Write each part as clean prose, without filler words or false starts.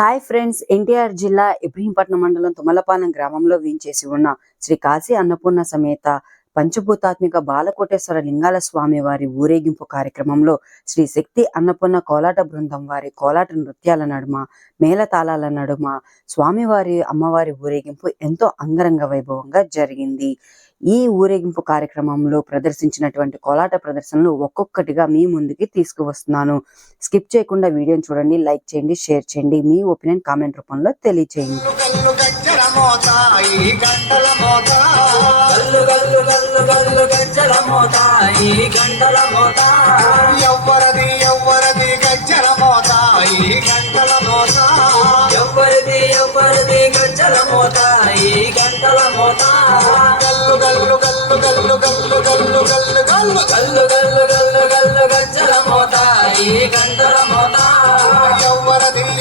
Hi friends, NTR జిల్లా ఇబ్రహీంపట్నం మండలం తుమ్మలపాలెం గ్రామంలో వేంచేసి ఉన్న శ్రీ కాశీ అన్నపూర్ణ సమేత పంచభూతాత్మిక బాలకోటేశ్వర లింగాల స్వామి వారి ఊరేగింపు కార్యక్రమంలో శ్రీ శక్తి అన్నపూర్ణ కోలాట బృందం వారి కోలాట నృత్యాల నడుమ, మేళతాళాల నడుమ స్వామివారి అమ్మవారి ఊరేగింపు ఎంతో అంగరంగ వైభవంగా జరిగింది. ఈ ఊరేగింపు కార్యక్రమంలో ప్రదర్శించినటువంటి కోలాట ప్రదర్శనలు ఒక్కొక్కటిగా మీ ముందుకి తీసుకువస్తున్నాను. స్కిప్ చేయకుండా వీడియోని చూడండి, లైక్ చేయండి, షేర్ చేయండి, మీ ఒపీనియన్ కామెంట్ రూపంలో తెలియచేయండి.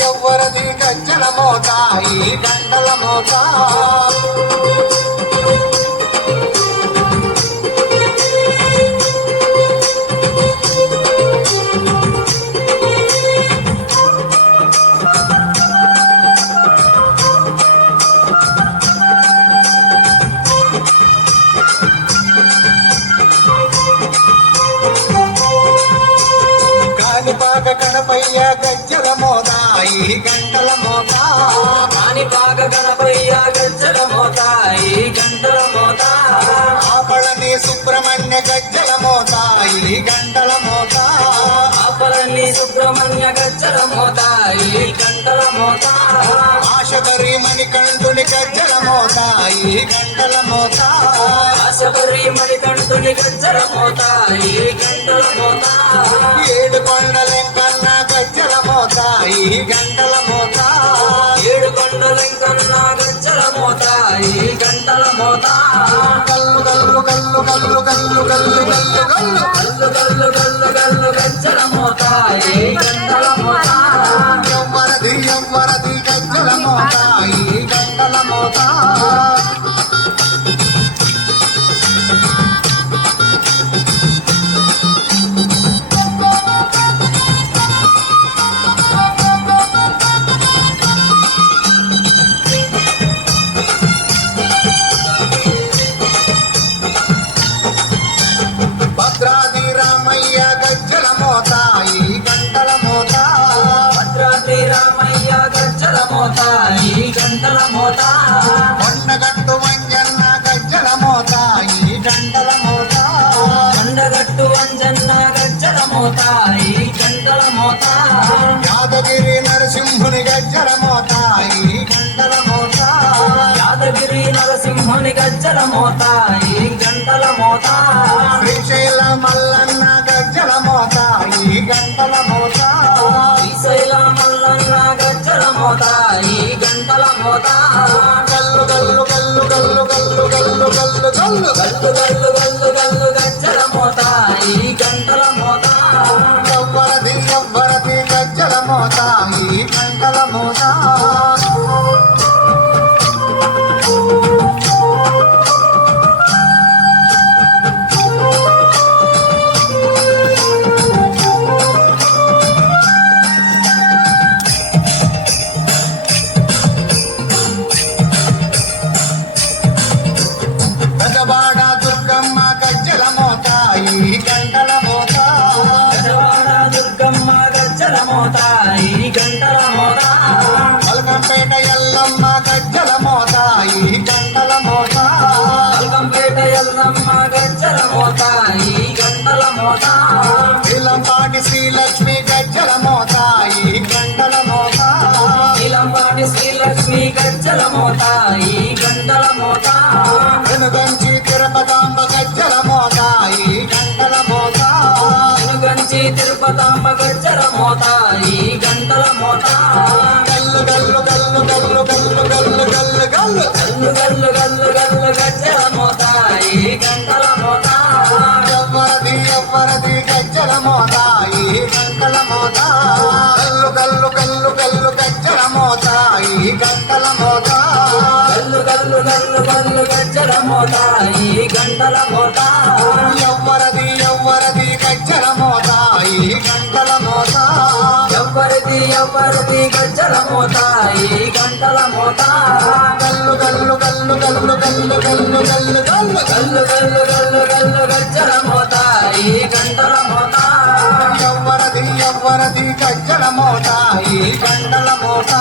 ఎవ్వరది గజ్జల మోత ఈ గంటల మోత కాణిపాక గణపయ్య గజ్జల మోత ఈ గంటల మోత, కాణిపాక గణపయ్య గజ్జల మోత ఈ గంటల మోత, ఆపళని సుబ్రహ్మణ్య గజ్జల మోత ఈ గంటల మోత, ఆపళని సుబ్రహ్మణ్య గజ్జల మోత ఈ గంటల మోత, ఆశబరి మణికంఠుని గజ్జల మోత ఈ గంటల మోత, ఆశబరి మణికంఠుని గజ్జల మోత ఈ గంటల మోత, ఏడు కొండలెంకన్న గజ్జల మోత ఈ గంటల మోత, ఏడు కొండలెంకన్న గజ్జల మోత ఈ గంటల మోత, గల్లు గల్లు గల్లు గల్లు గల్లు గల్లు గల్లు గల్లు గల్లు గల్లు గల్లు గల్లు గజ్జల మోత ఈ గంటల మోత, ఎవ్వరది గజ్జల మోత ఈ గంటల మోత. భద్రాది రామయ్య గజ్జల మోత ఈ గంటల మోత, భద్రాద్రి రామయ్య గజ్జల మోత ఈ గంటల మోత, కొండగట్టు మంజన్న గజ్జల మోత ఈ గంటల మోత, కొండగట్టు అంజన్న గజ్జల మోత ఈ గంటల మోత, యాదగిరి నరసింహుని గజ్జల మోత ఈ గంటల మోత, యాదగిరి నరసింహుని గజ్జల మోత ఈ గంటల మోత, శ్రీశైల మల్లన్న గజ్జల మోత ఈ గంటల మోత, శ్రీశైల మల్లన్న గజ్జల మోత ఈ గంటల మోత, గల్లు గల్లు గల్లు గల్లు గల్లు గల్లు గల్లు గల్లు గల్లు గల్లు గల్లు గల్లు గజ్జల మోత ఈ గంటల మోత, ఎవ్వరది గజ్జల మోత ఈ గంటల మోత. పెదవాడ దుర్గమ్మ గజ్జల మోత ఈ గంటల మోత, పెదవాడ దుర్గమ్మ గజ్జల మోత ఈ గంటల మోత, పల్కంపేట ఎల్లమ్మ గజ్జల మోత ఈ గంటల మోత, పల్కంపేట ఎల్లమ్మ గజ్జల మోత ఈ గంటల మోత, నీలంపాటి శ్రీలక్ష్మి గజ్జల మోత ఈ గంటల మోత, నీలంపాటి శ్రీలక్ష్మి గజ్జల మోత ఈ గంటల మోత, వెనుగంచి తిరుపతాంబ గజ్జల మోత ఈ గంటల మోత, వెనుగంచి తిరుపతాంబ గజ్జల మోత ఈ గంటల మోత, గల్లు గల్లు గల్లు గల్లు గల్లు గల్లు గల్లు గల్లు గల్లు గల్లు గల్లు గల్లు గజ్జల మోత ఈ గంటల మోత, ఎవ్వరది గజ్జల మోత ఈ గంటల మోత, గల్లు గల్లు గల్లు గల్లు గజ్జల మోత ఈ గంటల మోత, గల్లు గల్లు గల్లు గల్లు గజ్జల మోత ఈ గంటల మోత, ఎవ్వరది గజ్జల మోత ఈ గంటల మోత, ఎవరిది గజ్జల మోత ఈ గంటల మోత గల్లు గల్లు గల్లు గల్లు గల్లు గల్లు గల్లు గల్లు గల్లు గల్లు గల్లు గల్లు గజ్జల మోత ఈ గంటల మోత ఎవరది గజ్జల మోత ఈ గంటల మోత